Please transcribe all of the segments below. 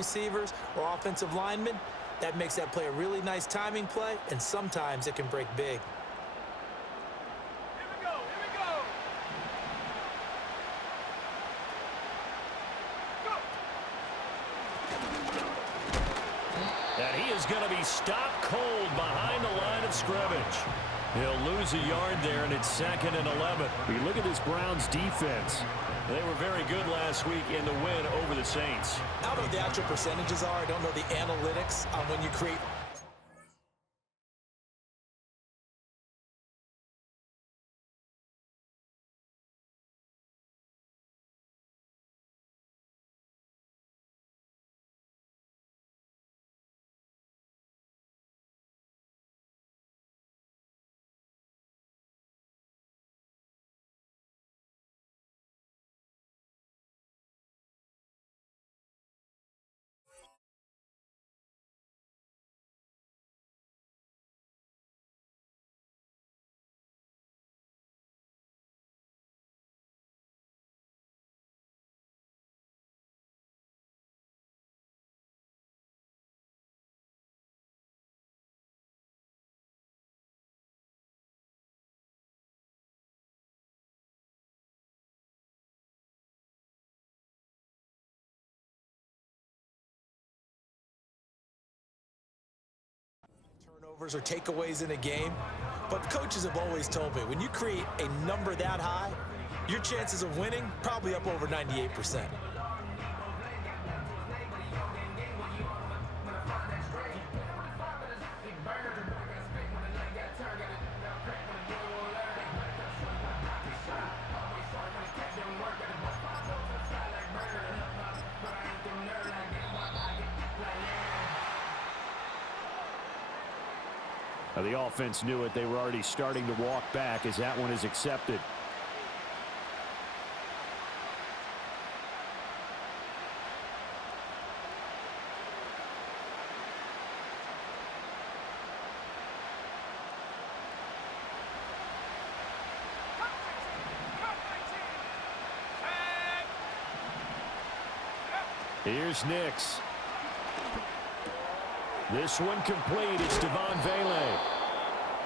receivers or offensive linemen, that makes that play a really nice timing play, and sometimes it can break big. And he is going to be stopped cold behind the line of scrimmage. He'll lose a yard there, and it's 2nd and 11. We look at this Browns defense. They were very good last week in the win over the Saints. I don't know what the actual percentages are. I don't know the analytics on when you create. Turnovers or takeaways in a game, but coaches have always told me when you create a number that high, your chances of winning probably up over 98%. The offense knew it. They were already starting to walk back as that one is accepted. Here's Nix. This one complete. It's Devon Vele.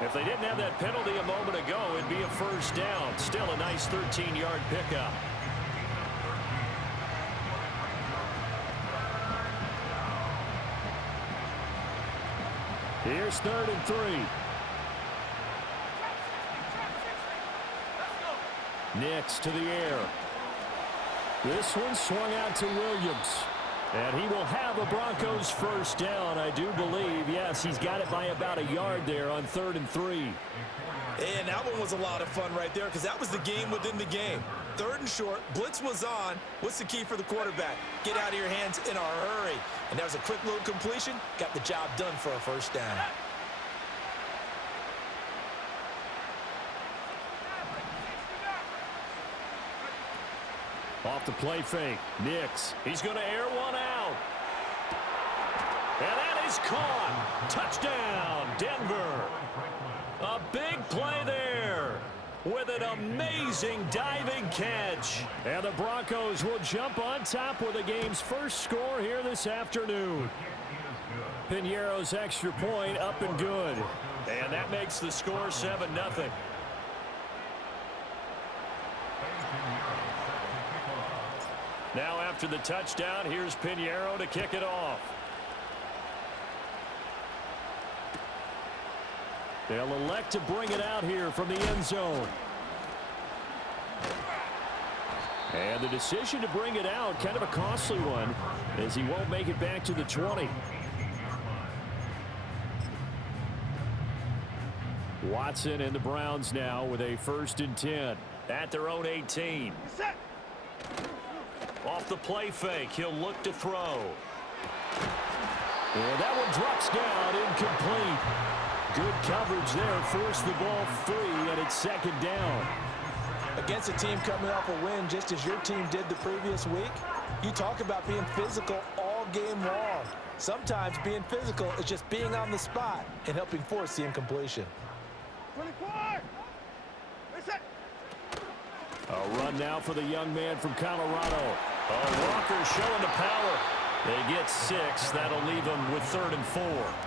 If they didn't have that penalty a moment ago, it'd be a first down. Still a nice 13-yard pickup. Here's 3rd and 3. Nix to the air. This one swung out to Williams. And he will have a Broncos first down, I do believe. Yes, he's got it by about a yard there on 3rd and 3. And that one was a lot of fun right there because that was the game within the game. 3rd and short, blitz was on. What's the key for the quarterback? Get out of your hands in a hurry. And that was a quick little completion. Got the job done for a first down. Off the play fake, Nix. He's going to air one out. And that is caught. Touchdown, Denver. A big play there with an amazing diving catch. And the Broncos will jump on top with the game's first score here this afternoon. Piñeiro's extra point up and good. And that makes the score 7-0. Now after the touchdown, here's Piñeiro to kick it off. They'll elect to bring it out here from the end zone. And the decision to bring it out, kind of a costly one, as he won't make it back to the 20. Watson and the Browns now with a 1st and 10. At their own 18. Off the play fake, he'll look to throw. And that one drops down, incomplete. Good coverage there, forced the ball free, and it's 2nd down. Against a team coming off a win, just as your team did the previous week, you talk about being physical all game long. Sometimes being physical is just being on the spot and helping force the incompletion. 24! Reset! A run now for the young man from Colorado. Oh, Walker showing the power. They get 6. That'll leave them with 3rd and 4.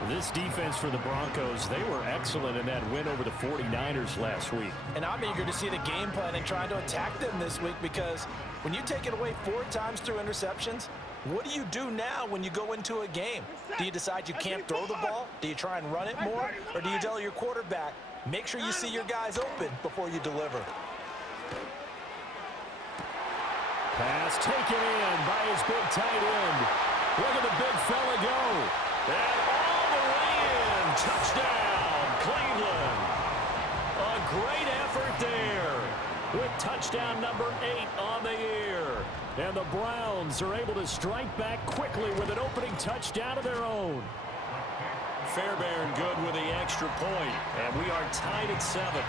This defense for the Broncos, they were excellent in that win over the 49ers last week. And I'm eager to see the game plan and trying to attack them this week, because when you take it away 4 times through interceptions, what do you do now when you go into a game? Do you decide you can't throw the ball? Do you try and run it more? Or do you tell your quarterback, make sure you see your guys open before you deliver? Pass taken in by his big tight end. Look at the big fella go. And all the way in. Touchdown, Cleveland. A great effort there with touchdown number 8 on the year. And the Browns are able to strike back quickly with an opening touchdown of their own. Fairbairn good with the extra point. And we are tied at 7.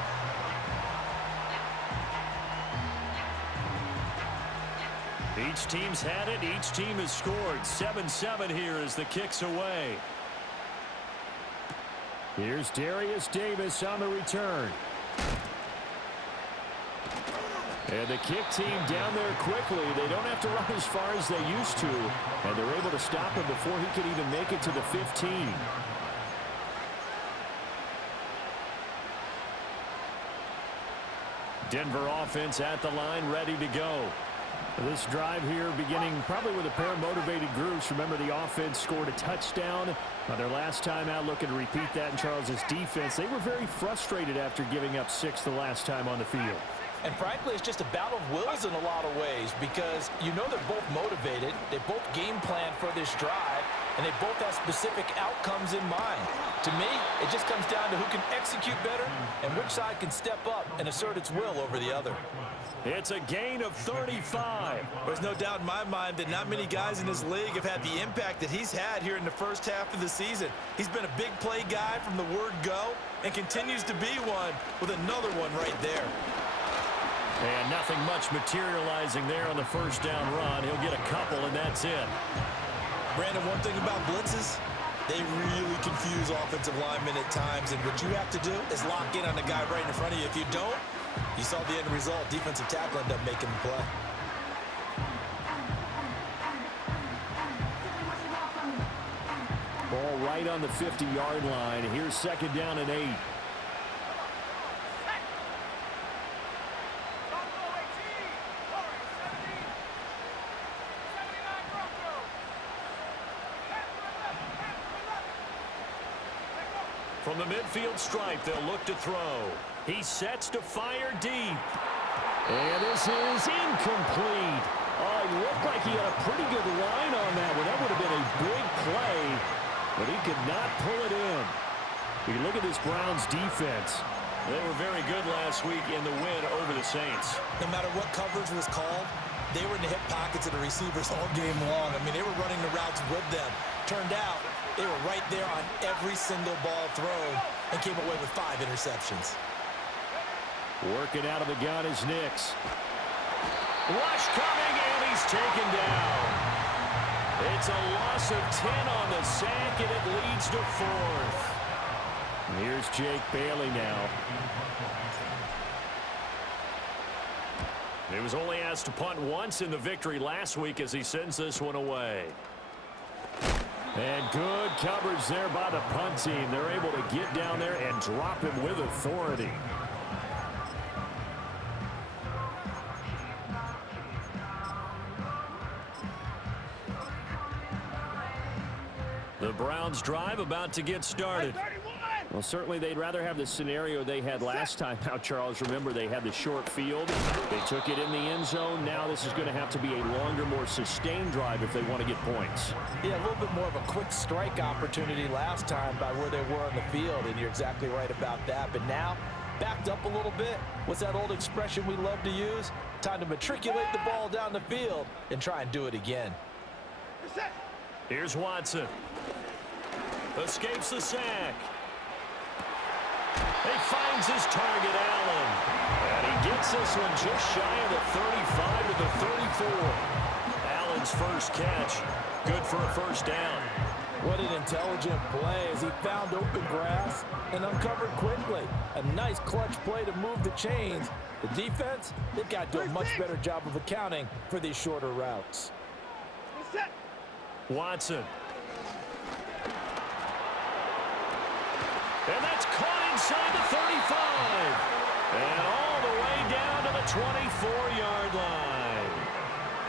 Each team's had it. Each team has scored. 7-7 here as the kick's away. Here's Darius Davis on the return. And the kick team down there quickly. They don't have to run as far as they used to. And they're able to stop him before he could even make it to the 15. Denver offense at the line, ready to go. This drive here beginning probably with a pair of motivated groups. Remember, the offense scored a touchdown their last time out, looking to repeat that in Charles's defense. They were very frustrated after giving up 6 the last time on the field. And frankly, it's just a battle of wills in a lot of ways, because you know they're both motivated. They both game plan for this drive, and they both have specific outcomes in mind. To me, it just comes down to who can execute better and which side can step up and assert its will over the other. It's a gain of 35. There's no doubt in my mind that not many guys in this league have had the impact that he's had here in the first half of the season. He's been a big play guy from the word go and continues to be one with another one right there. And nothing much materializing there on the first down run. He'll get a couple, and that's it. Brandon, one thing about blitzes, they really confuse offensive linemen at times, and what you have to do is lock in on the guy right in front of you. If you don't, you saw the end result. Defensive tackle ended up making the play. Ball right on the 50-yard line. Here's 2nd down and 8. From the midfield stripe, they'll look to throw. He sets to fire deep. And this is incomplete. Oh, it looked like he had a pretty good line on that one. That would have been a big play, but he could not pull it in. You look at this Browns defense. They were very good last week in the win over the Saints. No matter what coverage was called, they were in the hip pockets of the receivers all game long. I mean, they were running the routes with them. Turned out, they were right there on every single ball thrown and came away with 5 interceptions. Working out of the gun is Nix. Rush coming, and he's taken down. It's a loss of 10 on the sack, and it leads to 4th. Here's Jake Bailey now. He was only asked to punt once in the victory last week as he sends this one away. And good coverage there by the punt team. They're able to get down there and drop him with authority. The Browns drive about to get started. Well, certainly they'd rather have the scenario they had last time out, Charles. Remember, they had the short field. They took it in the end zone. Now this is going to have to be a longer, more sustained drive if they want to get points. Yeah, a little bit more of a quick strike opportunity last time by where they were on the field, and you're exactly right about that. But now, backed up a little bit. What's that old expression we love to use? Time to matriculate the ball down the field and try and do it again. Here's Watson. Escapes the sack. He finds his target, Allen. And he gets this one just shy of the 35 to the 34. Allen's first catch. Good for a first down. What an intelligent play as he found open grass and uncovered quickly. A nice clutch play to move the chains. The defense, they've got to do a much better job of accounting for these shorter routes. Watson. And that's caught inside the 35. And all the way down to the 24-yard line.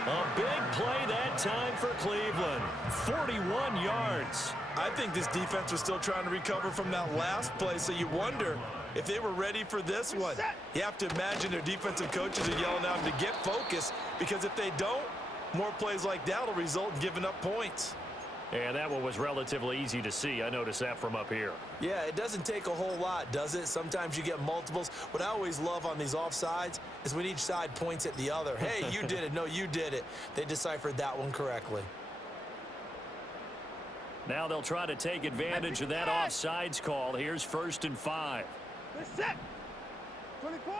A big play that time for Cleveland. 41 yards. I think this defense was still trying to recover from that last play, so you wonder if they were ready for this one. You have to imagine their defensive coaches are yelling at them to get focused, because if they don't, more plays like that will result in giving up points. And that one was relatively easy to see. I noticed that from up here. Yeah, it doesn't take a whole lot, does it? Sometimes you get multiples. What I always love on these offsides is when each side points at the other. Hey, you did it. No, you did it. They deciphered that one correctly. Now they'll try to take advantage of that offsides call. Here's 1st and 5. Set. 24.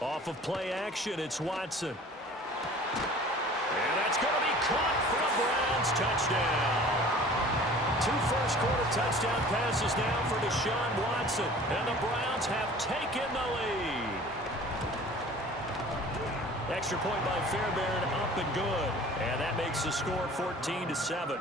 Off of play action, it's Watson. And that's going to be caught for a Browns touchdown. 2 first-quarter touchdown passes now for Deshaun Watson. And the Browns have taken the lead. Extra point by Fairbairn, up and good. And that makes the score 14-7.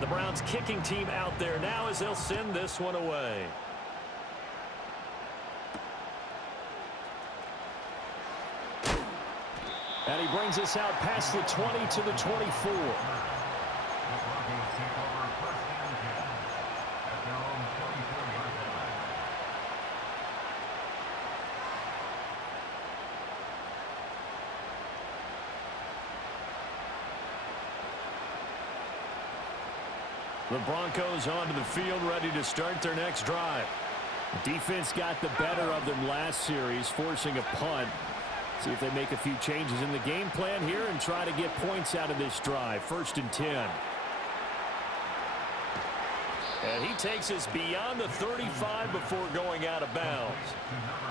The Browns kicking team out there now as they'll send this one away. And he brings us out past the 20 to the 24. The Broncos onto the field, ready to start their next drive. Defense got the better of them last series, forcing a punt. See if they make a few changes in the game plan here and try to get points out of this drive. 1st and 10. And he takes us beyond the 35 before going out of bounds.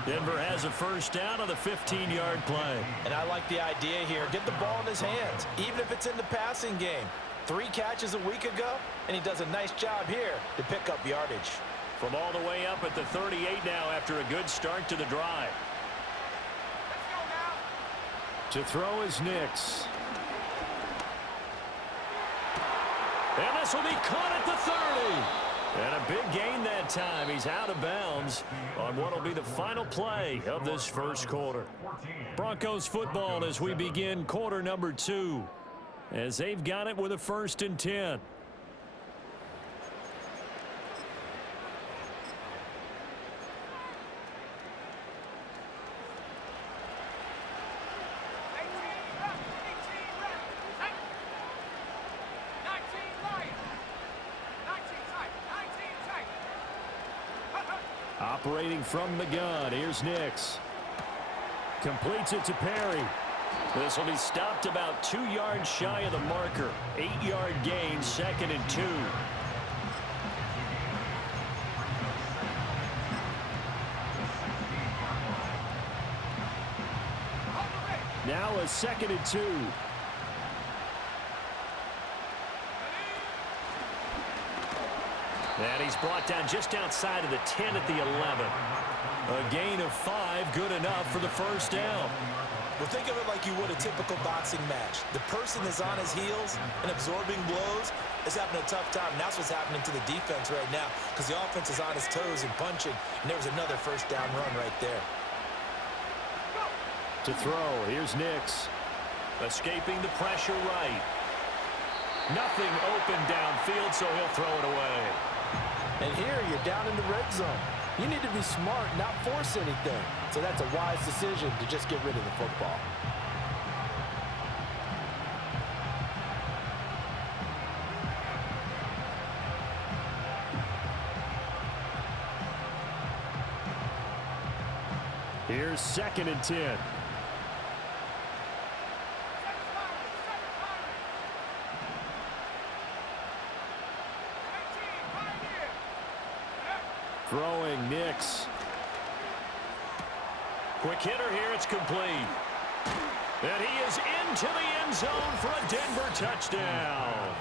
Denver has a first down on the 15-yard play. And I like the idea here. Get the ball in his hands, even if it's in the passing game. 3 catches a week ago, and he does a nice job here to pick up yardage. From all the way up at the 38 now after a good start to the drive. To throw is Nix. And this will be caught at the 30. And a big gain that time. He's out of bounds on what will be the final play of this first quarter. Broncos football as we begin quarter number 2. As they've got it with a 1st and 10. Operating from the gun, here's Nix. Completes it to Perry. This will be stopped about 2 yards shy of the marker. 8-yard gain, 2nd and 2. Now a 2nd and 2. And he's brought down just outside of the 10 at the 11. A gain of 5, good enough for the first down. Well, think of it like you would a typical boxing match. The person is on his heels and absorbing blows is having a tough time. And that's what's happening to the defense right now, because the offense is on his toes and punching. And there was another first down run right there. To throw, here's Nix. Escaping the pressure right. Nothing open downfield, so he'll throw it away. And here you're down in the red zone. You need to be smart, not force anything. So that's a wise decision to just get rid of the football. Here's 2nd and 10. Throwing Nix. Quick hitter here. It's complete. And he is into the end zone for a Denver touchdown.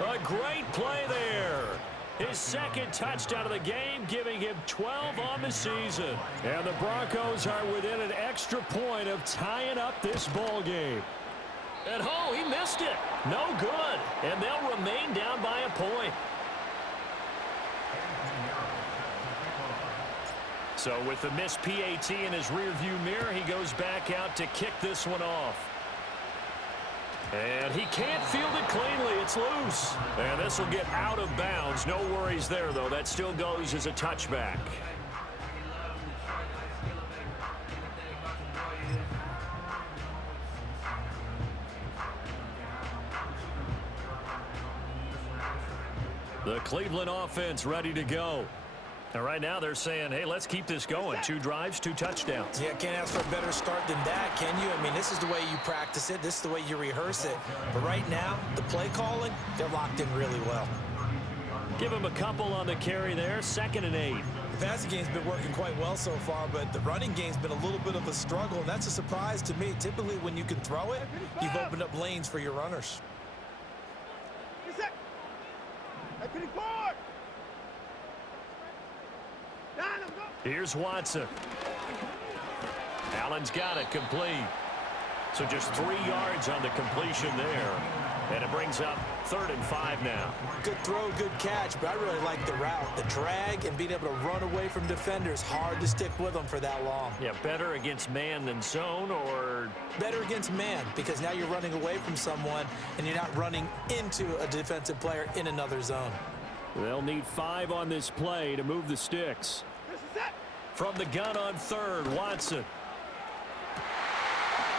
A great play there. His second touchdown of the game, giving him 12 on the season. And the Broncos are within an extra point of tying up this ball game. And oh, he missed it. No good. And they'll remain down by a point. So with the missed PAT in his rearview mirror, he goes back out to kick this one off. And he can't field it cleanly. It's loose. And this will get out of bounds. No worries there, though. That still goes as a touchback. The Cleveland offense ready to go. And right now they're saying, hey, let's keep this going. 2 drives, 2 touchdowns. Yeah, can't ask for a better start than that, can you? I mean, this is the way you practice it. This is the way you rehearse it. But right now, the play calling, they're locked in really well. Give him a couple on the carry there. 2nd and 8. The passing game's been working quite well so far, but the running game's been a little bit of a struggle, and that's a surprise to me. Typically, when you can throw it, you've opened up lanes for your runners. Here's Watson. Allen's got it complete. So just 3 yards on the completion there. And it brings up 3rd and 5 now. Good throw, good catch, but I really like the route. The drag and being able to run away from defenders. Hard to stick with them for that long. Yeah, better against man than zone, or? Better against man, because now you're running away from someone and you're not running into a defensive player in another zone. They'll need 5 on this play to move the sticks. From the gun on 3rd, Watson.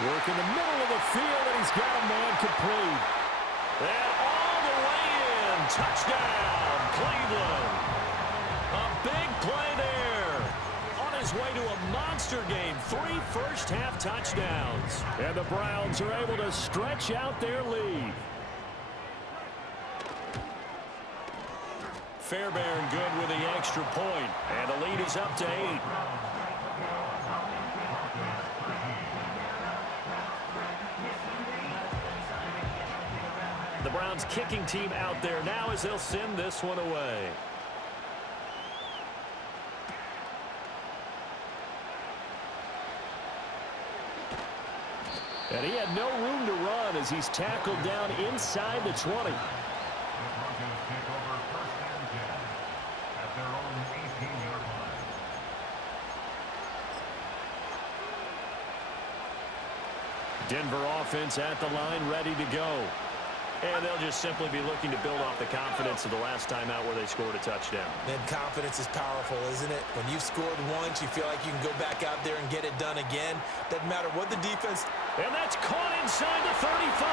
Work in the middle of the field, and he's got a man complete. And all the way in. Touchdown, Cleveland. A big play there. On his way to a monster game. 3 first-half touchdowns. And the Browns are able to stretch out their lead. Fairbairn good with the extra point. And the lead is up to 8. The Browns kicking team out there now as they'll send this one away. And he had no room to run as he's tackled down inside the 20. Denver offense at the line, ready to go. And they'll just simply be looking to build off the confidence of the last time out where they scored a touchdown. Then confidence is powerful, isn't it? When you've scored once, you feel like you can go back out there and get it done again. Doesn't matter what the defense... And that's caught inside the 35.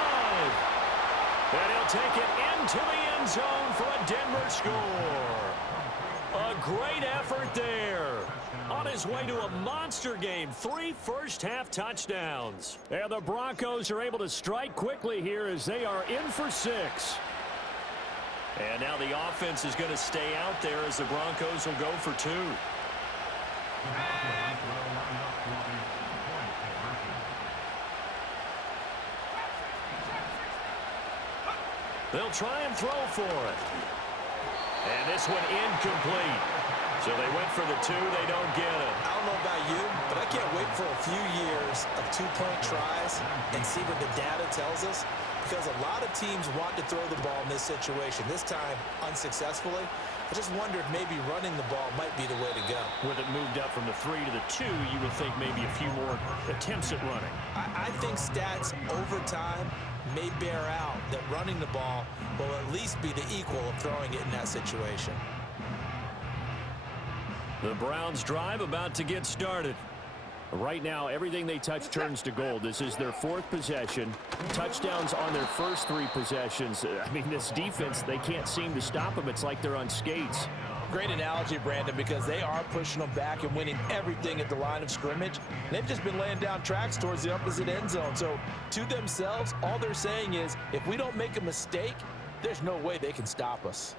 And he'll take it into the end zone for a Denver score. A great effort there. On his way to a monster game, 3 first-half touchdowns. And the Broncos are able to strike quickly here as they are in for 6. And now the offense is going to stay out there as the Broncos will go for 2. They'll try and throw for it. And this one incomplete. So they went for the 2. They don't get it. I don't know about you, but I can't wait for a few years of 2-point tries and see what the data tells us, because a lot of teams want to throw the ball in this situation. This time, unsuccessfully. I just wonder if maybe running the ball might be the way to go. With it moved up from the 3 to the 2, you would think maybe a few more attempts at running. I think stats over time may bear out that running the ball will at least be the equal of throwing it in that situation. The Browns drive about to get started. Right now, everything they touch turns to gold. This is their 4th possession. Touchdowns on their first 3 possessions. I mean, this defense, they can't seem to stop them. It's like they're on skates. Great analogy, Brandon, because they are pushing them back and winning everything at the line of scrimmage. They've just been laying down tracks towards the opposite end zone. So, to themselves, all they're saying is, if we don't make a mistake, there's no way they can stop us.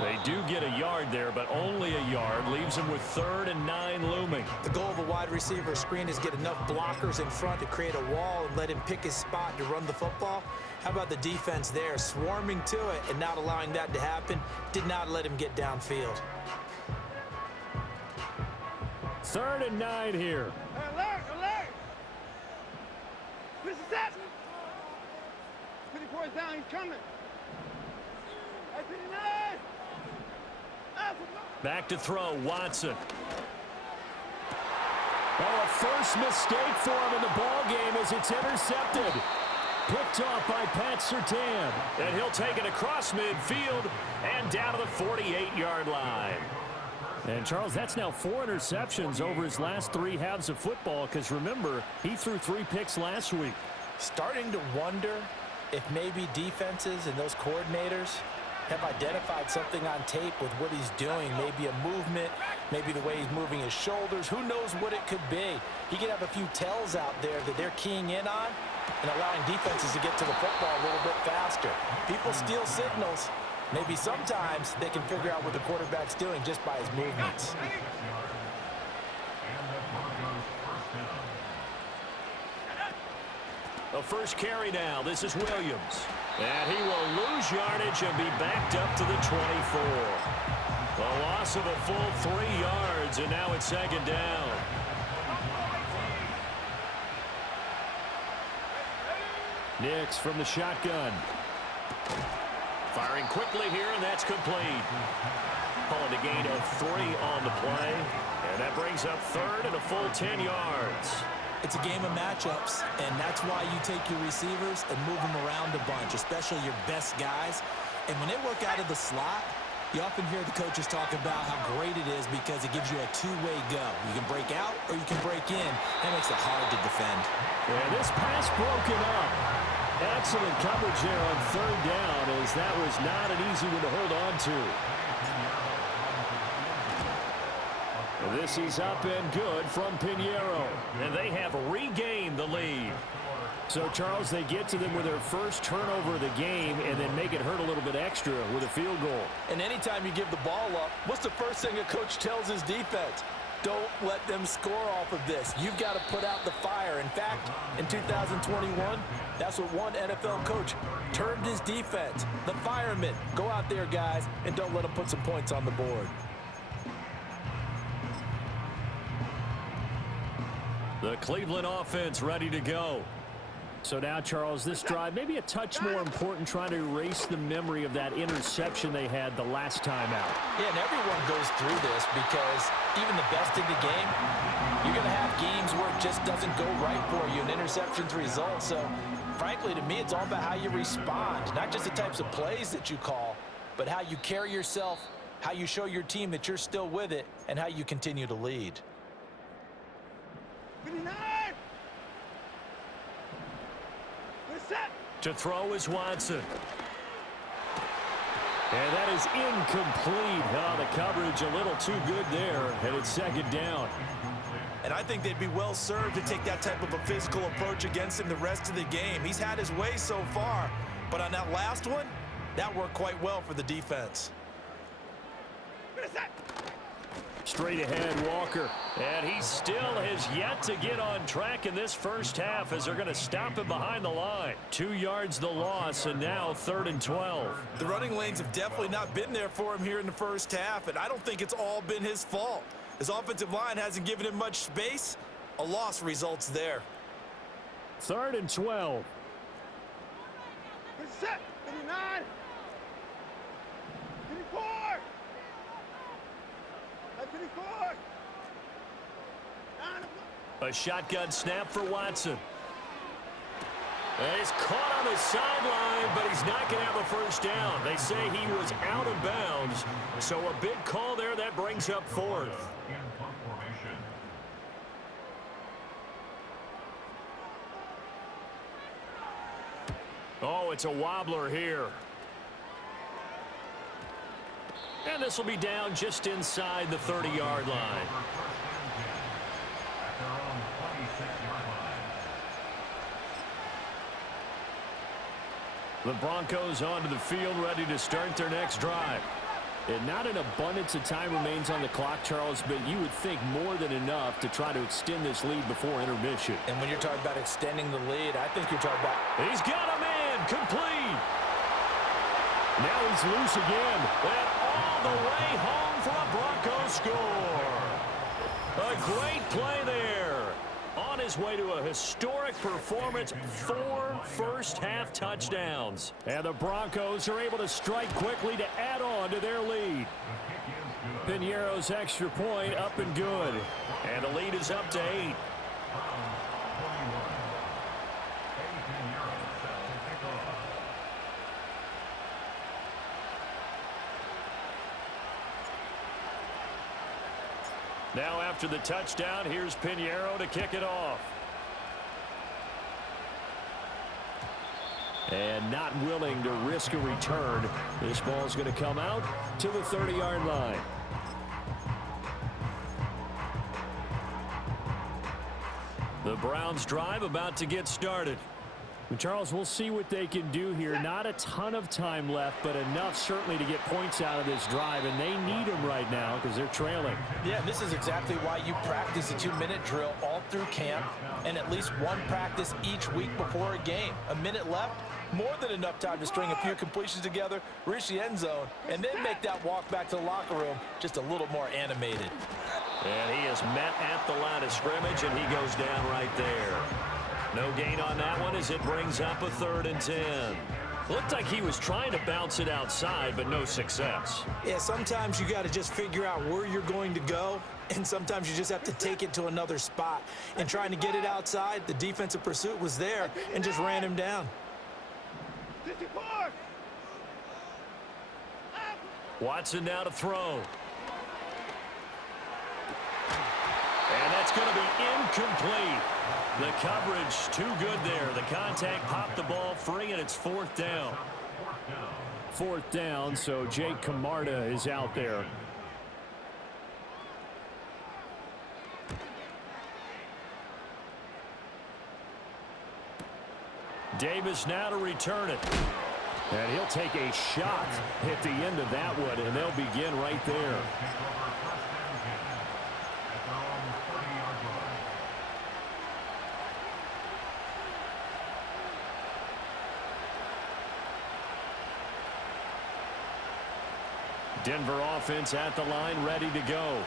They do get a yard there, but only a yard. Leaves them with 3rd and 9 looming. The goal of a wide receiver screen is get enough blockers in front to create a wall and let him pick his spot to run the football. How about the defense there, swarming to it and not allowing that to happen? Did not let him get downfield. 3rd and 9 here. Alert, alert! This is that. 54 is down, he's coming. Hey, 59! Back to throw, Watson. Oh, a first mistake for him in the ball game as it's intercepted. Picked off by Pat Surtain. And he'll take it across midfield and down to the 48-yard line. And, Charles, that's now 4 interceptions over his last 3 halves of football because, remember, he threw 3 picks last week. Starting to wonder if maybe defenses and those coordinators have identified something on tape with what he's doing. Maybe a movement, maybe the way he's moving his shoulders. Who knows what it could be? He could have a few tells out there that they're keying in on and allowing defenses to get to the football a little bit faster. People steal signals. Maybe sometimes they can figure out what the quarterback's doing just by his movements. The first carry now. This is Williams. And he will lose yardage and be backed up to the 24. A loss of a full 3 yards, and now it's 2nd down. Nix from the shotgun. Firing quickly here, and that's complete. Calling a gain of 3 on the play. And that brings up 3rd and a full 10 yards. It's a game of matchups, and that's why you take your receivers and move them around a bunch, especially your best guys. And when they work out of the slot, you often hear the coaches talk about how great it is because it gives you a two-way go. You can break out or you can break in. That makes it hard to defend. And this pass broken up. Excellent coverage there on 3rd down as that was not an easy one to hold on to. This is up and good from Pinheiro. And they have regained the lead. So, Charles, they get to them with their first turnover of the game and then make it hurt a little bit extra with a field goal. And anytime you give the ball up, what's the first thing a coach tells his defense? Don't let them score off of this. You've got to put out the fire. In fact, in 2021, that's what one NFL coach termed his defense. The firemen. Go out there, guys, and don't let them put some points on the board. The Cleveland offense ready to go. So now, Charles, this drive maybe a touch more important, trying to erase the memory of that interception they had the last time out. Yeah, and everyone goes through this because even the best in the game, you're going to have games where it just doesn't go right for you, and interceptions result. So, frankly, to me, it's all about how you respond, not just the types of plays that you call, but how you carry yourself, how you show your team that you're still with it, and how you continue to lead. 59! We're set! To throw is Watson. And that is incomplete. Oh, the coverage a little too good there, and it's 2nd down. And I think they'd be well served to take that type of a physical approach against him the rest of the game. He's had his way so far, but on that last one, that worked quite well for the defense. We're set! Straight ahead, Walker. And he still has yet to get on track in this first half as they're going to stop him behind the line. 2 yards the loss, and now 3rd and 12. The running lanes have definitely not been there for him here in the first half, and I don't think it's all been his fault. His offensive line hasn't given him much space. A loss results there. 3rd and 12. We're set! 59! 54! 54! A shotgun snap for Watson. And he's caught on the sideline, but he's not going to have a first down. They say he was out of bounds. So a big call there that brings up 4th. Oh, it's a wobbler here. And this will be down just inside the 30-yard line. The Broncos onto the field ready to start their next drive. And not an abundance of time remains on the clock, Charles, but you would think more than enough to try to extend this lead before intermission. And when you're talking about extending the lead, I think you're talking about... He's got a man, complete. Now he's loose again, and all the way home for a Broncos score. A great play there. On his way to a historic performance, 4 first-half touchdowns. And the Broncos are able to strike quickly to add on to their lead. Piñeiro's extra point up and good. And the lead is up to 8. Now after the touchdown, here's Piñeiro to kick it off. And not willing to risk a return. This ball's going to come out to the 30-yard line. The Browns drive about to get started. Charles, we'll see what they can do here. Not a ton of time left, but enough certainly to get points out of this drive, and they need them right now because they're trailing. Yeah, this is exactly why you practice a 2-minute drill all through camp and at least one practice each week before a game. A minute left, more than enough time to string a few completions together, reach the end zone, and then make that walk back to the locker room just a little more animated. And he is met at the line of scrimmage, and he goes down right there. No gain on that one as it brings up a 3rd and 10. Looked like he was trying to bounce it outside, but no success. Yeah, sometimes you got to just figure out where you're going to go, and sometimes you just have to take it to another spot. And trying to get it outside, the defensive pursuit was there and just ran him down. Watson now to throw. And that's going to be incomplete. The coverage too good there. The contact popped the ball free, and it's 4th down. 4th down, so Jake Camarda is out there. Davis now to return it. And he'll take a shot at the end of that one, and they'll begin right there. Denver offense at the line, ready to go.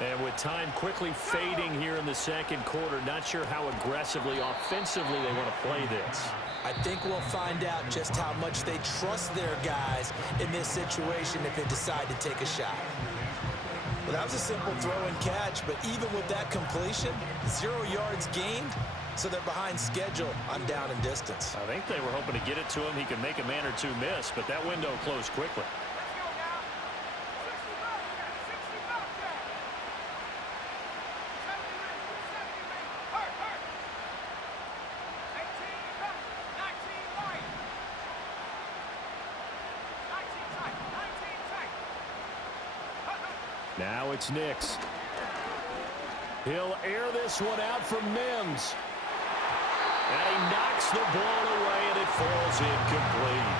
And with time quickly fading here in the second quarter, not sure how aggressively, offensively they want to play this. I think we'll find out just how much they trust their guys in this situation if they decide to take a shot. Well, that was a simple throw and catch, but even with that completion, 0 yards gained, so they're behind schedule on down and distance. I think they were hoping to get it to him. He could make a man or two miss, but that window closed quickly. Now it's Nix. He'll air this one out from Mims. And he knocks the ball away, and it falls incomplete.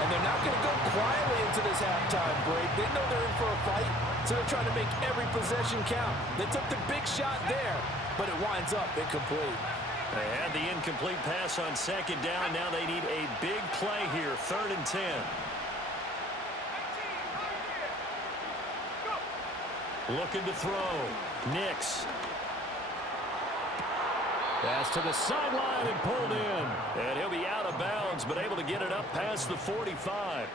And they're not going to go quietly into this halftime break. They know they're in for a fight, so they're trying to make every possession count. They took the big shot there, but it winds up incomplete. They had the incomplete pass on 2nd down. Now they need a big play here, 3rd and 10. Looking to throw. Nix. Pass to the sideline and pulled in. And he'll be out of bounds, but able to get it up past the 45.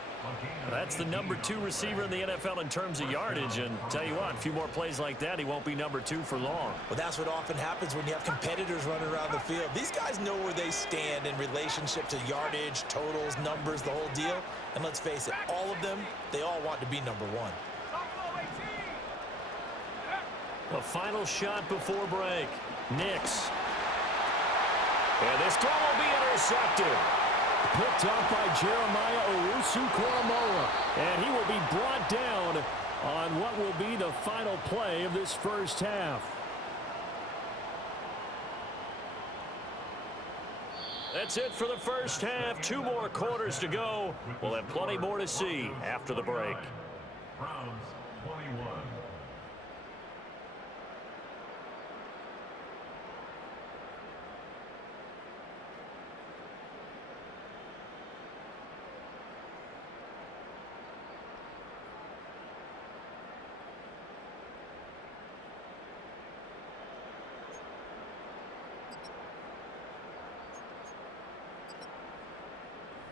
That's the number 2 receiver in the NFL in terms of yardage. And tell you what, a few more plays like that, he won't be number 2 for long. Well, that's what often happens when you have competitors running around the field. These guys know where they stand in relationship to yardage, totals, numbers, the whole deal. And let's face it, all of them, they all want to be number 1. A final shot before break. Nix. And this throw will be intercepted. Picked off by Jeremiah Owusu-Koramoah. And he will be brought down on what will be the final play of this first half. That's it for the first half. 2 more quarters to go. We'll have plenty more to see after the break. Browns 21.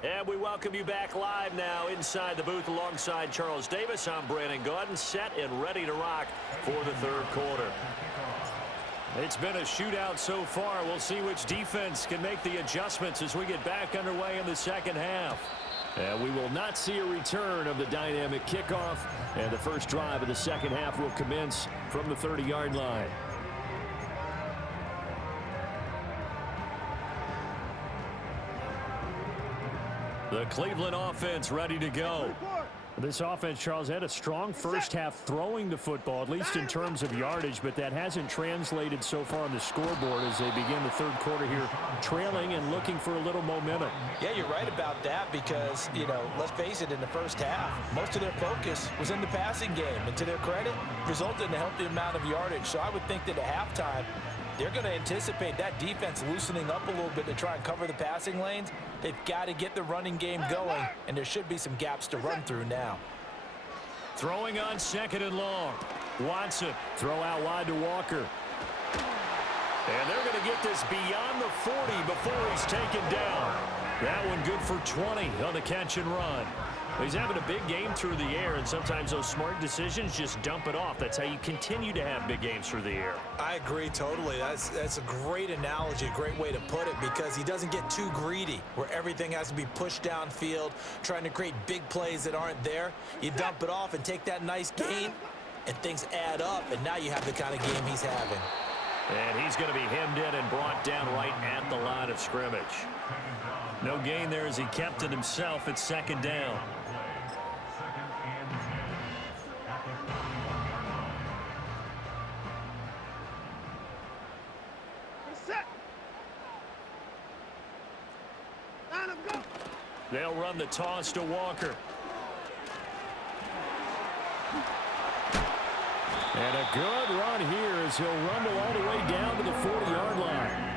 And we welcome you back live now inside the booth alongside Charles Davis. I'm Brandon Gaudin, set and ready to rock for the third quarter. It's been a shootout so far. We'll see which defense can make the adjustments as we get back underway in the second half. And we will not see a return of the dynamic kickoff. And the first drive of the second half will commence from the 30-yard line. The Cleveland offense ready to go. This offense, Charles, had a strong first half throwing the football, at least in terms of yardage, but that hasn't translated so far on the scoreboard as they begin the third quarter here, trailing and looking for a little momentum. Yeah, you're right about that because, let's face it, in the first half, most of their focus was in the passing game. And to their credit, resulted in a healthy amount of yardage. So I would think that at halftime, they're going to anticipate that defense loosening up a little bit to try and cover the passing lanes. They've got to get the running game going, and there should be some gaps to run through now. Throwing on second and long. Watson. Throw out wide to Walker. And they're going to get this beyond the 40 before he's taken down. That one good for 20 on the catch and run. He's having a big game through the air, and sometimes those smart decisions just dump it off. That's how you continue to have big games through the air. I agree totally. That's a great analogy, a great way to put it, because he doesn't get too greedy where everything has to be pushed downfield, trying to create big plays that aren't there. You dump it off and take that nice gain, and things add up, and now you have the kind of game he's having. And he's going to be hemmed in and brought down right at the line of scrimmage. No gain there as he kept it himself at second down. They'll run the toss to Walker. And a good run here as he'll rumble all the way down to the 40-yard line.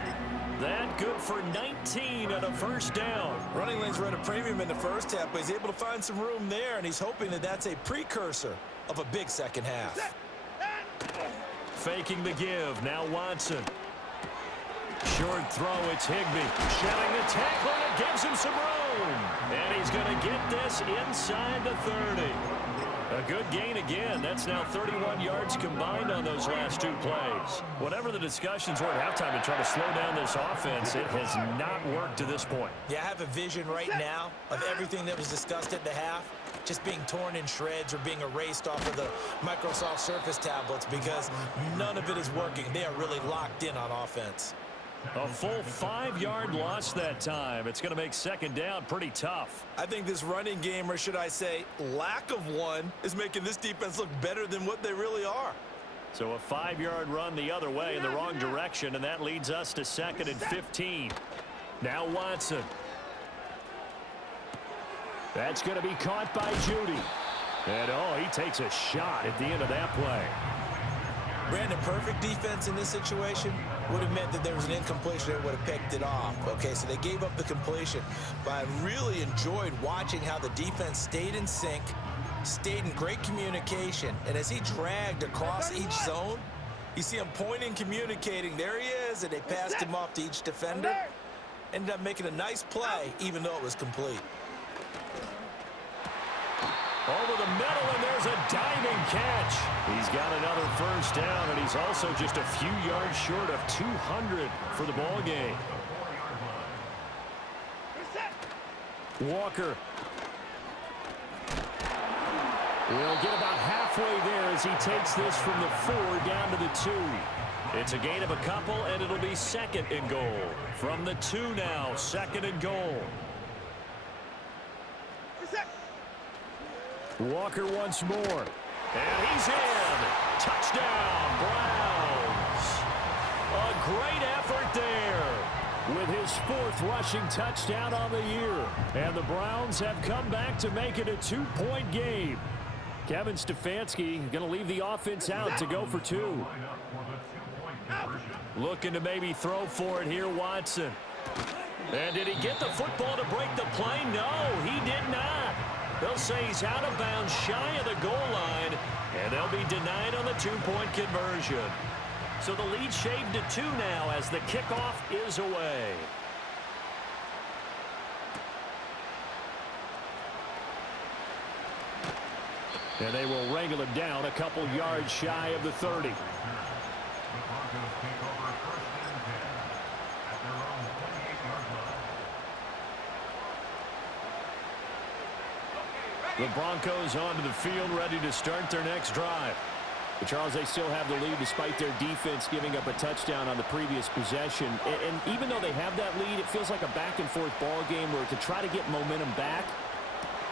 That good for 19 and a first down. Running lanes were at a premium in the first half, but he's able to find some room there, and he's hoping that that's a precursor of a big second half. Faking the give. Now Watson. Short throw, it's Higbee. Shedding the tackle, and it gives him some room. And he's going to get this inside the 30. A good gain again. That's now 31 yards combined on those last two plays. Whatever the discussions were at halftime to try to slow down this offense, it has not worked to this point. Yeah, I have a vision right now of everything that was discussed at the half just being torn in shreds or being erased off of the Microsoft Surface tablets because none of it is working. They are really locked in on offense. A full 5-yard loss that time. It's going to make second down pretty tough. I think this running game, or should I say lack of one, is making this defense look better than what they really are. So a 5-yard run the other way in the wrong direction, and that leads us to second and 15. Now Watson. That's going to be caught by Judy. And, he takes a shot at the end of that play. Brandon, perfect defense in this situation would have meant that there was an incompletion that would have picked it off. Okay, so they gave up the completion. But I really enjoyed watching how the defense stayed in sync, stayed in great communication. And as he dragged across each zone, you see him pointing, communicating. There he is, and they passed him off to each defender. Ended up making a nice play, even though it was complete. Over the middle, and there's a diving catch. He's got another first down, and he's also just a few yards short of 200 for the ball game. Walker. He'll get about halfway there as he takes this from the 4 down to the 2. It's a gain of a couple, and it'll be second and goal. From the 2 now, second and goal. Walker once more. And he's in. Touchdown, Browns. A great effort there. With his 4th rushing touchdown on the year. And the Browns have come back to make it a 2-point game. Kevin Stefanski going to leave the offense out to go for 2. Looking to maybe throw for it here, Watson. And did he get the football to break the play? No, he did not. They'll say he's out of bounds shy of the goal line, and they'll be denied on the 2-point conversion. So the lead shaved to 2 now as the kickoff is away. And they will wrangle him down a couple yards shy of the 30. The Broncos onto the field, ready to start their next drive. But Charles, they still have the lead despite their defense giving up a touchdown on the previous possession. And even though they have that lead, it feels like a back-and-forth ball game where to try to get momentum back,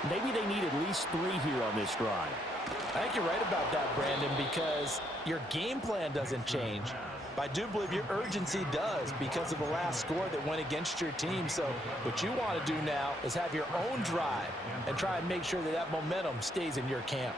maybe they need at least 3 here on this drive. I think you're right about that, Brandon, because your game plan doesn't change. But I do believe your urgency does because of the last score that went against your team. So what you want to do now is have your own drive and try and make sure that that momentum stays in your camp.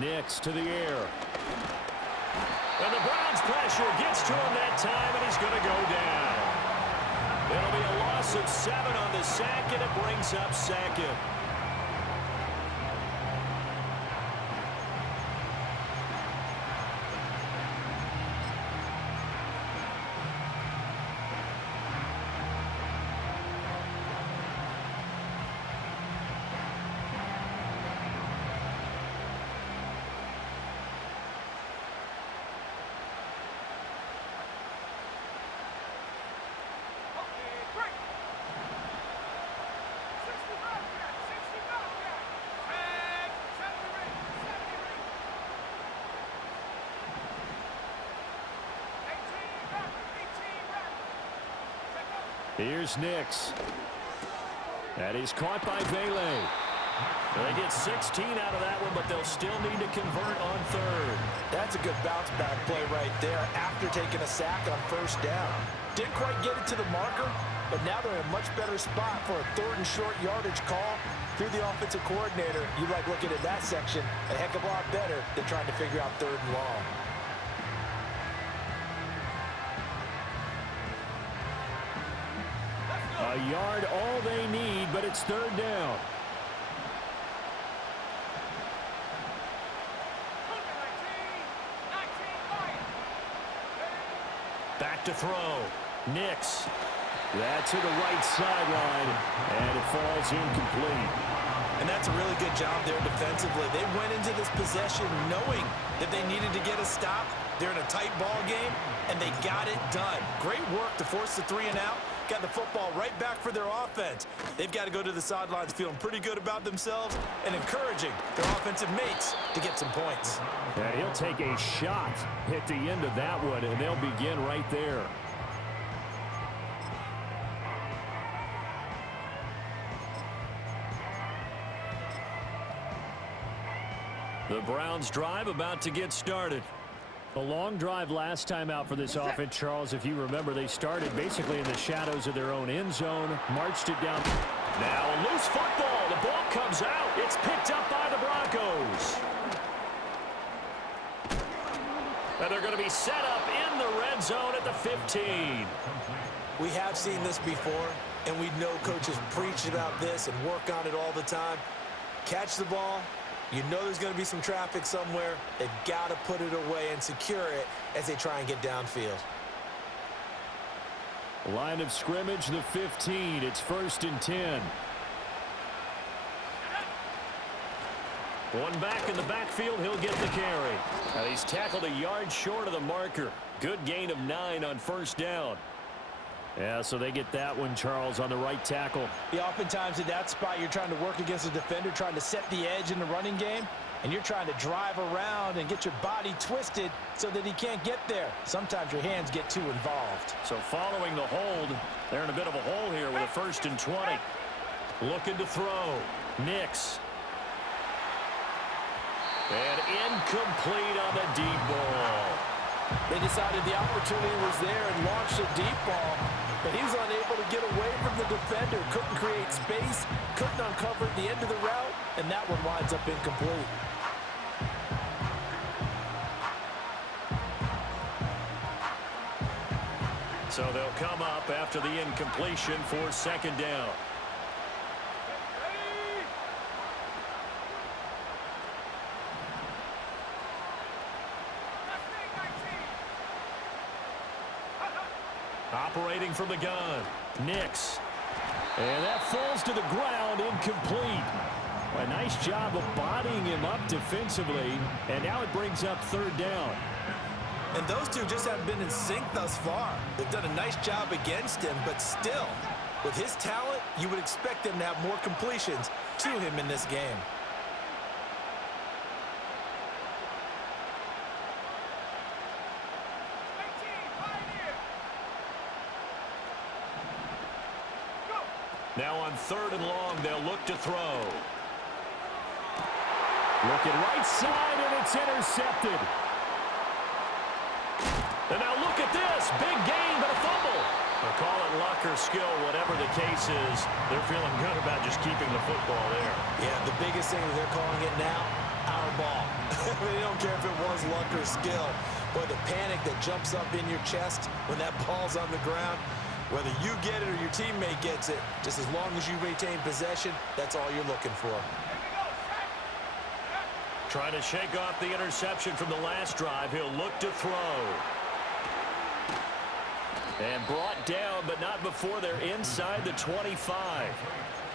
Nix to the air. And the Browns' pressure gets to him that time, and he's going to go down. It'll be a loss of 7 on the sack, and it brings up 2nd. Here's Nix. That is caught by Vele. They get 16 out of that one, but they'll still need to convert on 3rd. That's a good bounce back play right there after taking a sack on 1st down. Didn't quite get it to the marker, but now they're in a much better spot for a 3rd and short yardage call. If you're the offensive coordinator, you like looking at that section a heck of a lot better than trying to figure out 3rd and long. A yard all they need, but it's 3rd down. Back to throw. Nix. That's to the right sideline, and it falls incomplete. And that's a really good job there defensively. They went into this possession knowing that they needed to get a stop. They're in a tight ball game, and they got it done. Great work to force the 3 and out. Got the football right back for their offense. They've got to go to the sidelines feeling pretty good about themselves and encouraging their offensive mates to get some points. And he'll take a shot at the end of that one, and they'll begin right there. The Browns drive about to get started. A long drive last time out for this offense, Charles. If you remember, they started basically in the shadows of their own end zone, marched it down. Now a loose football. The ball comes out. It's picked up by the Broncos. And they're going to be set up in the red zone at the 15. We have seen this before, and we know coaches preach about this and work on it all the time. Catch the ball. You know there's going to be some traffic somewhere. They've got to put it away and secure it as they try and get downfield. Line of scrimmage, the 15. It's 1st and 10. One back in the backfield. He'll get the carry. Now he's tackled a yard short of the marker. Good gain of 9 on 1st down. Yeah, so they get that one, Charles, on the right tackle. Yeah, oftentimes in that spot, you're trying to work against a defender, trying to set the edge in the running game, and you're trying to drive around and get your body twisted so that he can't get there. Sometimes your hands get too involved. So following the hold, they're in a bit of a hole here with a 1st and 20. Looking to throw. Nix. And incomplete on the deep ball. They decided the opportunity was there and launched a deep ball, but he was unable to get away from the defender. Couldn't create space, couldn't uncover the end of the route, and that one winds up incomplete. So they'll come up after the incompletion for second down. Operating from the gun, Nix. And that falls to the ground, incomplete. A nice job of bodying him up defensively, and now it brings up third down. And those two just haven't been in sync thus far. They've done a nice job against him, but still, with his talent, you would expect him to have more completions to him in this game. Now on third and long, they'll look to throw. Looking right side, and it's intercepted. And now look at this. Big gain, but a fumble. They'll call it luck or skill, whatever the case is. They're feeling good about just keeping the football there. Yeah, the biggest thing that they're calling it now, our ball. They don't care if it was luck or skill. But the panic that jumps up in your chest when that ball's on the ground, whether you get it or your teammate gets it, just as long as you retain possession, that's all you're looking for. Trying to shake off the interception from the last drive. He'll look to throw. And brought down, but not before they're inside the 25.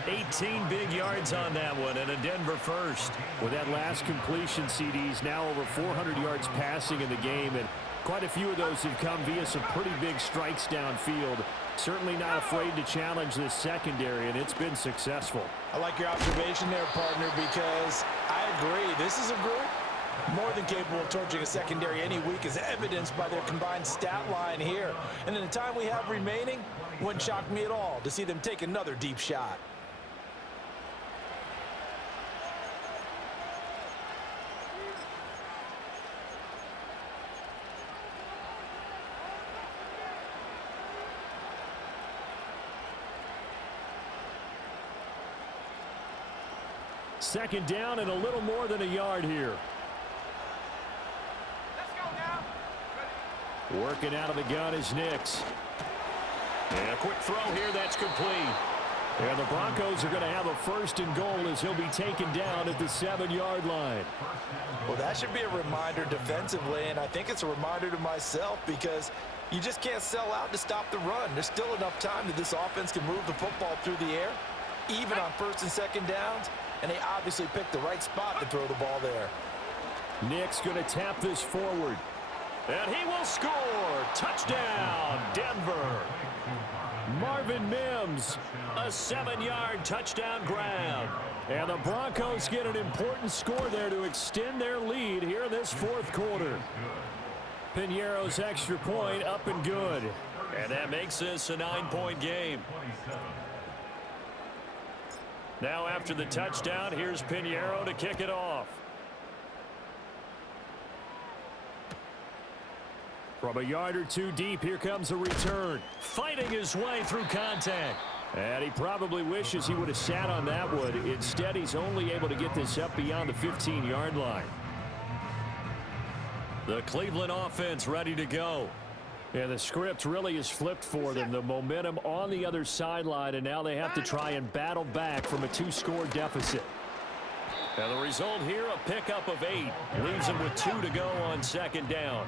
18 big yards on that one, and a Denver first. With that last completion, CD's now over 400 yards passing in the game, and quite a few of those have come via some pretty big strikes downfield. Certainly not afraid to challenge this secondary, and it's been successful. I like your observation there, partner, because I agree. This is a group more than capable of torching a secondary any week, as evidenced by their combined stat line here. And in the time we have remaining, wouldn't shock me at all to see them take another deep shot. Second down and a little more than a yard here. Let's go now. Ready? Working out of the gun is Nix. And a quick throw here, that's complete. And the Broncos are going to have a first and goal as he'll be taken down at the 7-yard line. Well, that should be a reminder defensively, and I think it's a reminder to myself, because you just can't sell out to stop the run. There's still enough time that this offense can move the football through the air, even on first and second downs, and they obviously picked the right spot to throw the ball there. Nix going to tap this forward. And he will score. Touchdown, Denver. Marvin Mims, A 7-yard touchdown grab. and the Broncos get an important score there to extend their lead here in this fourth quarter. Piñeiro's extra point up and good. And that makes this a 9-point game. Now after the touchdown, here's Piñeiro to kick it off. From a yard or two deep, here comes a return. Fighting his way through contact. And he probably wishes he would have sat on that one. Instead, he's only able to get this up beyond the 15-yard line. The Cleveland offense ready to go. Yeah, the script really is flipped for them. The momentum on the other sideline, and now they have to try and battle back from a 2-score deficit. And the result here, a pickup of 8. Leaves them with 2 to go on second down.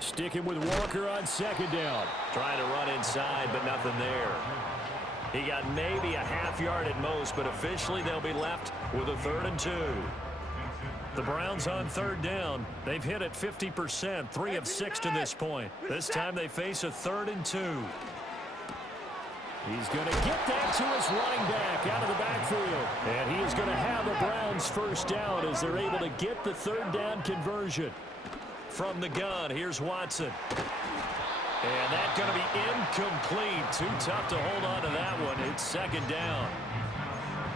Sticking with Walker on second down. Trying to run inside, but nothing there. He got maybe a half yard at most, but officially they'll be left with a 3rd and 2. The Browns on third down. They've hit it 50%, 3 of 6 to this point. This time they face a 3rd and 2. He's going to get that to his running back out of the backfield. And he is going to have the Browns first down as they're able to get the 3rd down conversion. From the gun, here's Watson. And that's going to be incomplete. Too tough to hold on to that one. It's second down.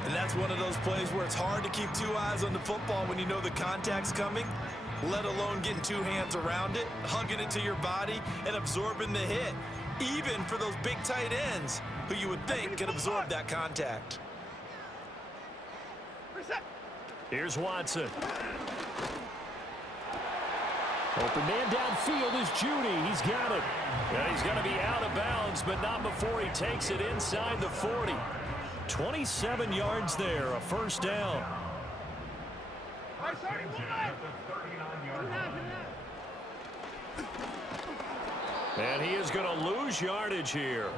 And that's one of those plays where it's hard to keep two eyes on the football when you know the contact's coming, let alone getting two hands around it, hugging it to your body, and absorbing the hit, even for those big tight ends who you would think can absorb that contact. Here's Watson. Open man downfield is Judy. He's got it. And he's going to be out of bounds, but not before he takes it inside the 40. 27 yards there, a first down. And he is going to lose yardage here.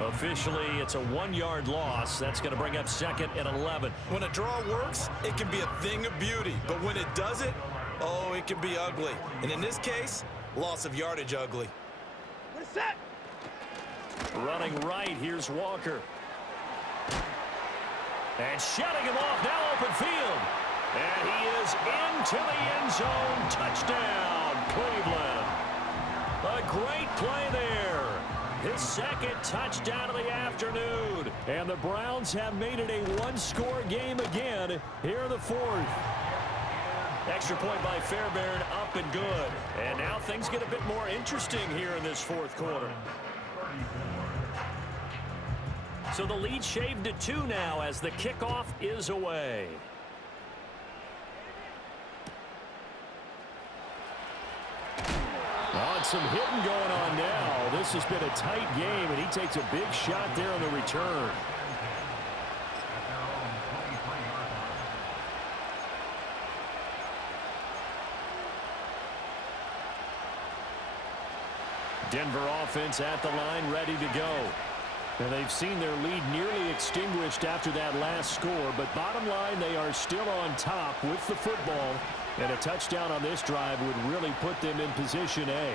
Officially, it's a 1-yard loss. That's going to bring up 2nd and 11. When a draw works, it can be a thing of beauty. But when it doesn't, oh, it can be ugly. And in this case, loss of yardage ugly. Running right, here's Walker. And shutting him off, now open field. And he is into the end zone. Touchdown, Cleveland. A great play there. His 2nd touchdown of the afternoon. And the Browns have made it a one-score game again here in the 4th. Extra point by Fairbairn, up and good. And now things get a bit more interesting here in this 4th quarter. So the lead shaved to 2 now as the kickoff is away. Oh, some hitting going on now. This has been a tight game, and he takes a big shot there on the return. Denver offense at the line, ready to go. And they've seen their lead nearly extinguished after that last score, but bottom line, they are still on top with the football, and a touchdown on this drive would really put them in position A.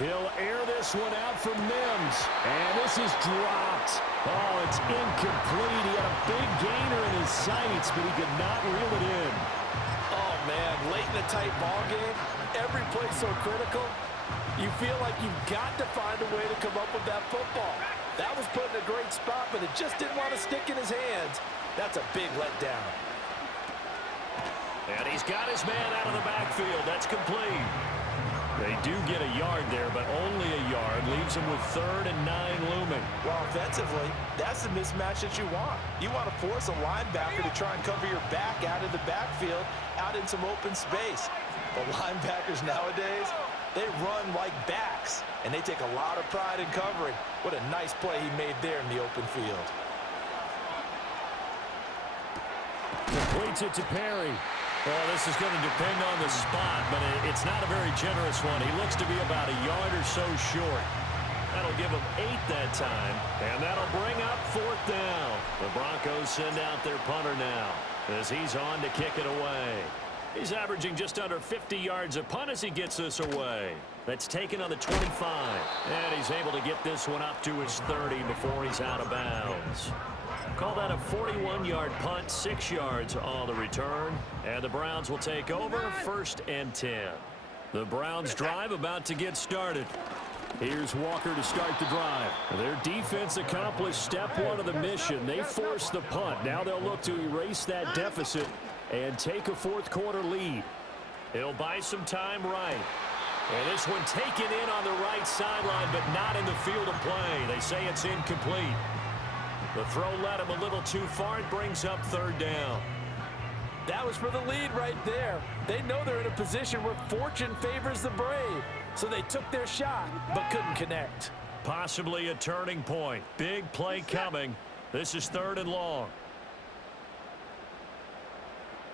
He'll air this one out for Mims, and this is dropped. Oh, it's incomplete. He had a big gainer in his sights, but he could not reel it in. Oh, man, late in a tight ball game, every play so critical. You feel like you've got to find a way to come up with that football. That was put in a great spot, but it just didn't want to stick in his hands. That's a big letdown. And he's got his man out of the backfield. That's complete. They do get a yard there, but only a yard. Leaves him with 3rd and 9 looming. Well, offensively, that's the mismatch that you want. You want to force a linebacker to try and cover your back out of the backfield, out in some open space. But linebackers nowadays, they run like backs, and they take a lot of pride in covering. What a nice play he made there in the open field. Completes it to Perry. Well, this is going to depend on the spot, but it's not a very generous one. He looks to be about a yard or so short. That'll give him 8 that time, and that'll bring up 4th down. The Broncos send out their punter now as he's on to kick it away. He's averaging just under 50 yards a punt as he gets this away. That's taken on the 25, and he's able to get this one up to his 30 before he's out of bounds. Call that a 41-yard punt, 6 yards on the return, and the Browns will take over 1st and 10. The Browns drive about to get started. Here's Walker to start the drive. Their defense accomplished step 1 of the mission. They forced the punt. Now they'll look to erase that deficit and take a 4th quarter lead. He'll buy some time right. And this one taken in on the right sideline, but not in the field of play. They say it's incomplete. The throw led him a little too far. It brings up 3rd down. That was for the lead right there. They know they're in a position where fortune favors the brave. So they took their shot, but couldn't connect. Possibly a turning point. Big play coming. This is 3rd and long.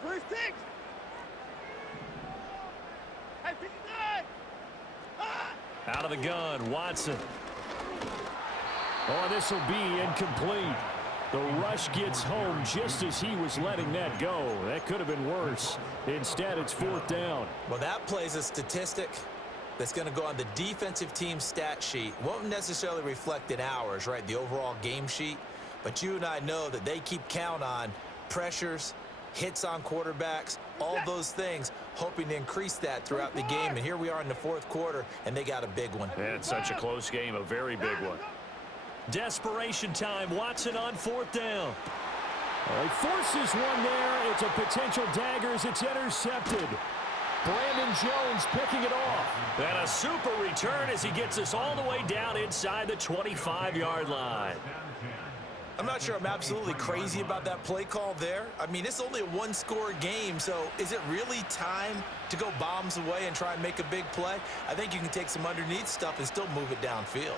First six. Out of the gun, Watson. Oh, this will be incomplete. The rush gets home just as he was letting that go. That could have been worse. Instead, it's 4th down. Well, that plays a statistic that's going to go on the defensive team stat sheet. Won't necessarily reflect in ours, right, the overall game sheet. But you and I know that they keep count on pressures, hits on quarterbacks, all those things, hoping to increase that throughout the game. And here we are in the 4th quarter, and they got a big one. And such a close game, a very big one. Desperation time. Watson on 4th down. He forces one there. It's a potential dagger as it's intercepted. Brandon Jones picking it off. And a super return as he gets us all the way down inside the 25-yard line. I'm not sure I'm absolutely crazy about that play call there. I mean, it's only a one-score game, so is it really time to go bombs away and try and make a big play? I think you can take some underneath stuff and still move it downfield.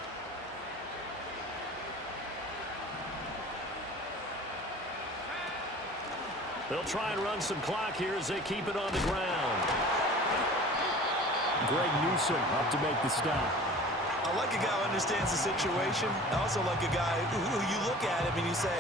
They'll try and run some clock here as they keep it on the ground. Greg Newsome up to make the stop. I like a guy who understands the situation. I also like a guy who you look at him and you say,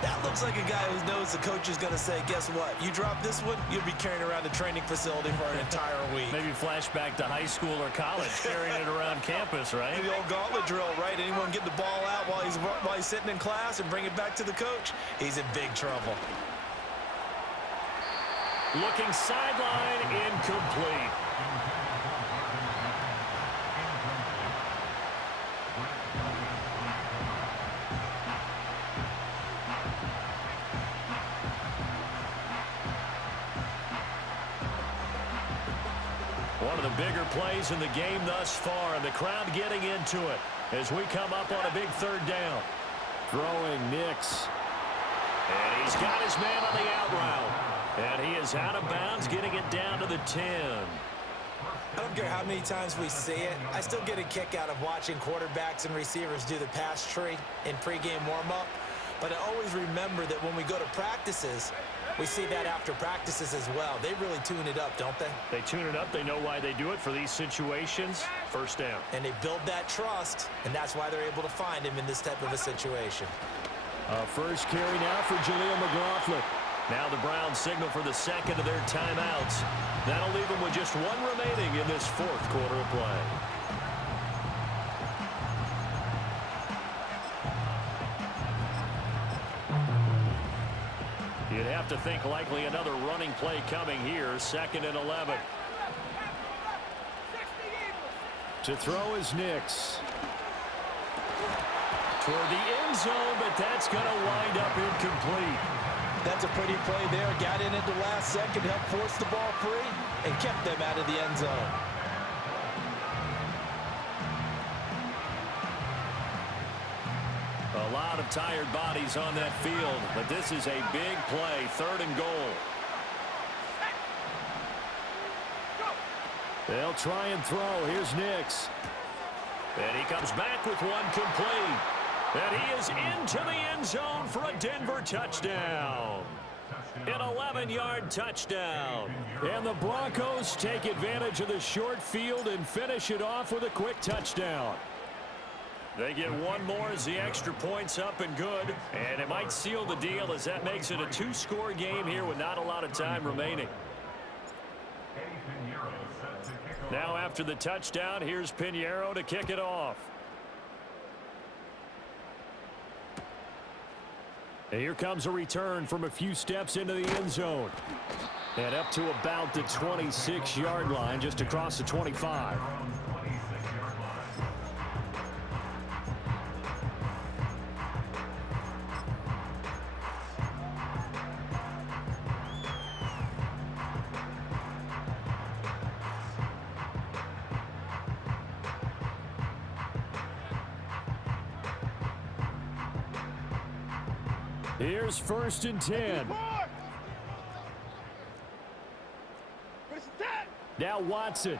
that looks like a guy who knows the coach is going to say, guess what? You drop this one, you'll be carrying around the training facility for an entire week. Maybe flashback to high school or college, carrying it around campus, right? The old gauntlet drill, right? Anyone get the ball out while he's sitting in class and bring it back to the coach? He's in big trouble. Looking sideline, incomplete. One of the bigger plays in the game thus far, and the crowd getting into it as we come up on a big third down. Throwing Nix. And he's got his man on the out route. And he is out of bounds, getting it down to the 10. I don't care how many times we see it. I still get a kick out of watching quarterbacks and receivers do the pass tree in pregame warm-up. But I always remember that when we go to practices, we see that after practices as well. They really tune it up, don't they? They tune it up. They know why they do it for these situations. First down. And they build that trust, and that's why they're able to find him in this type of a situation. First carry now for Jaleel McLaughlin. Now the Browns signal for the second of their timeouts. That'll leave them with just one remaining in this fourth quarter of play. You'd have to think likely another running play coming here. 2nd and 11. To throw is Nix. Toward the end zone, but that's going to wind up incomplete. That's a pretty play there. Got in at the last second, helped force the ball free, and kept them out of the end zone. A lot of tired bodies on that field, but this is a big play, 3rd and goal. They'll try and throw. Here's Nix. And he comes back with one complete. And he is into the end zone for a Denver touchdown. An 11-yard touchdown. And the Broncos take advantage of the short field and finish it off with a quick touchdown. They get one more as the extra point's up and good. And it might seal the deal as that makes it a 2-score game here with not a lot of time remaining. Now after the touchdown, here's Pinheiro to kick it off. And here comes a return from a few steps into the end zone. And up to about the 26-yard line, just across the 25. Here's 1st and 10. Now Watson.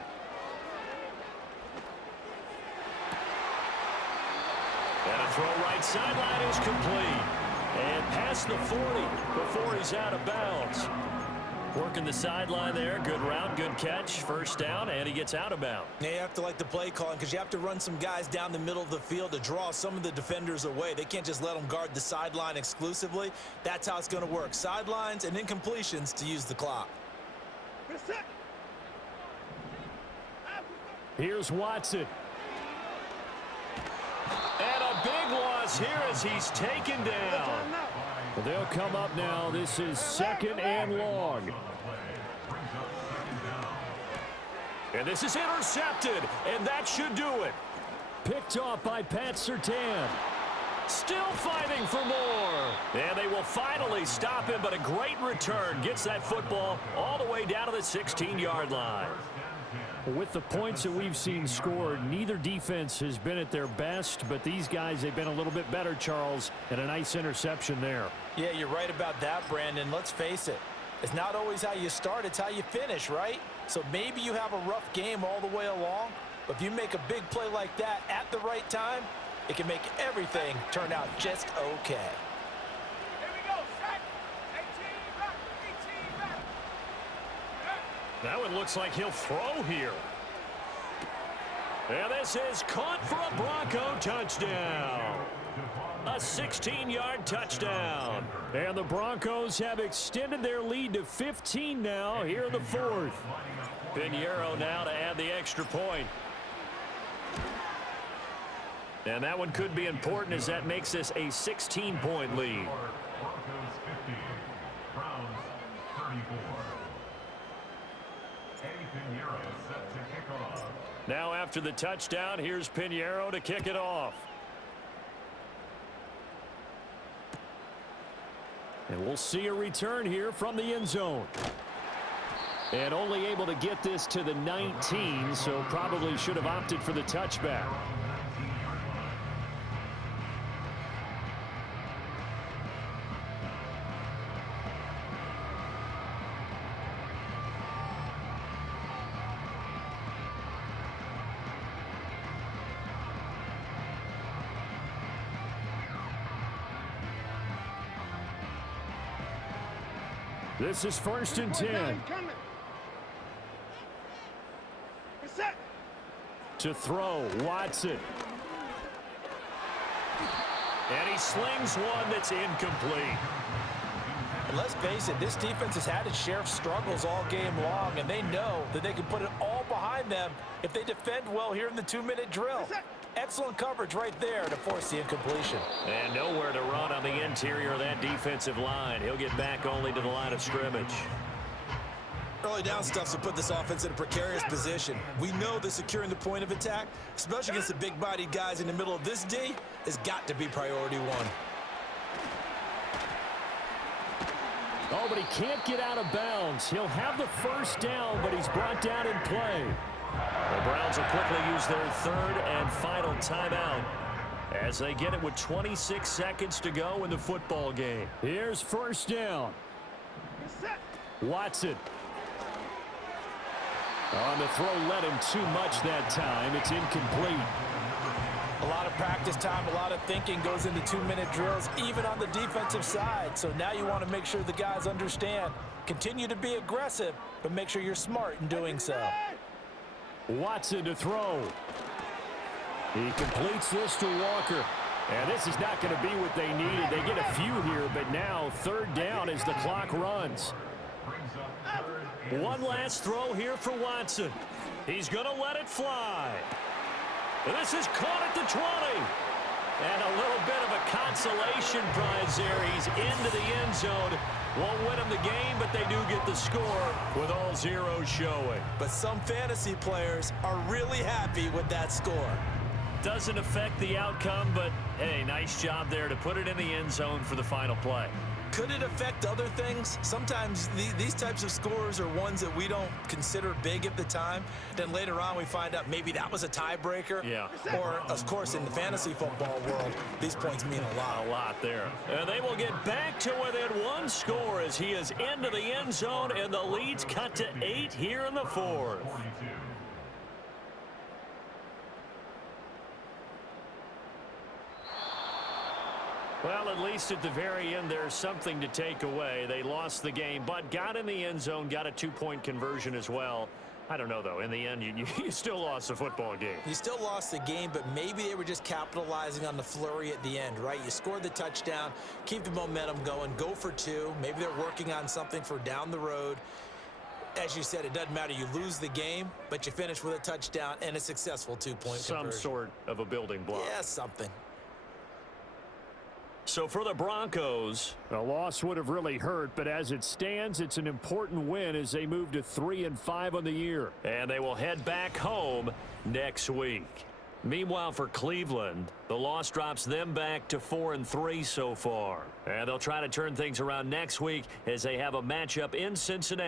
And a throw right sideline is complete. And past the 40 before he's out of bounds. Working the sideline there. Good route, good catch. 1st down, and he gets out of bounds. Yeah, you have to like the play calling because you have to run some guys down the middle of the field to draw some of the defenders away. They can't just let them guard the sideline exclusively. That's how it's going to work. Sidelines and incompletions to use the clock. Here's Watson. And a big loss here as he's taken down. They'll come up now. This is 2nd and long. And this is intercepted, and that should do it. Picked off by Pat Surtain. Still fighting for more. And they will finally stop him, but a great return. Gets that football all the way down to the 16-yard line. With the points that we've seen scored, neither defense has been at their best, but these guys, they've been a little bit better, Charles, and a nice interception there. Yeah, you're right about that, Brandon. Let's face it. It's not always how you start, it's how you finish, right? So maybe you have a rough game all the way along, but if you make a big play like that at the right time, it can make everything turn out just okay. Here we go, set. 18 back, 18 back. That one looks like he'll throw here. And this is caught for a Bronco touchdown. A 16-yard touchdown. And the Broncos have extended their lead to 15 now here in the fourth. Pinheiro now to add the extra point. And that one could be important as that makes this a 16-point lead. Broncos 50, Browns 34. Eddie Pinheiro set to kick off. Now after the touchdown, here's Pinheiro to kick it off. And we'll see a return here from the end zone. And only able to get this to the 19, so probably should have opted for the touchback. This is 1st and 10. Set. To throw, Watson. And he slings one that's incomplete. And let's face it, this defense has had its share of struggles all game long, and they know that they can put it all behind them if they defend well here in the 2-minute drill. Excellent coverage right there to force the incompletion. And nowhere to run on the interior of that defensive line. He'll get back only to the line of scrimmage. Early down stuff to put this offense in a precarious position. We know that securing the point of attack, especially against the big-bodied guys in the middle of this D, has got to be priority one. Oh, but he can't get out of bounds. He'll have the first down, but he's brought down in play. The Browns will quickly use their third and final timeout as they get it with 26 seconds to go in the football game. Here's 1st down. Watson. On the throw, led him too much that time. It's incomplete. A lot of practice time, a lot of thinking goes into 2-minute drills, even on the defensive side. So now you want to make sure the guys understand. Continue to be aggressive, but make sure you're smart in doing so. Watson to throw. He completes this to Walker. And this is not going to be what they needed. They get a few here, but now 3rd down as the clock runs. One last throw here for Watson. He's going to let it fly. This is caught at the 20. And a little bit of a consolation prize there. He's into the end zone. Won't win them the game, but they do get the score with all zeros showing. But some fantasy players are really happy with that score. Doesn't affect the outcome, but hey, nice job there to put it in the end zone for the final play. Could it affect other things? Sometimes these types of scores are ones that we don't consider big at the time. Then later on we find out maybe that was a tiebreaker. Yeah. Or, of course, in the fantasy football world, these points mean a lot. A lot there. And they will get back to within one score as he is into the end zone, and the lead's cut to 8 here in the 4th. Well, at least at the very end, there's something to take away. They lost the game, but got in the end zone, got a 2-point conversion as well. I don't know, though. In the end, you still lost the football game. You still lost the game, but maybe they were just capitalizing on the flurry at the end, right? You scored the touchdown, keep the momentum going, go for 2. Maybe they're working on something for down the road. As you said, it doesn't matter. You lose the game, but you finish with a touchdown and a successful 2-point conversion. Some sort of a building block. Yeah, something. So for the Broncos, a loss would have really hurt, but as it stands, it's an important win as they move to 3-5 on the year. and they will head back home next week. Meanwhile, for Cleveland, the loss drops them back to 4-3 so far. And they'll try to turn things around next week as they have a matchup in Cincinnati.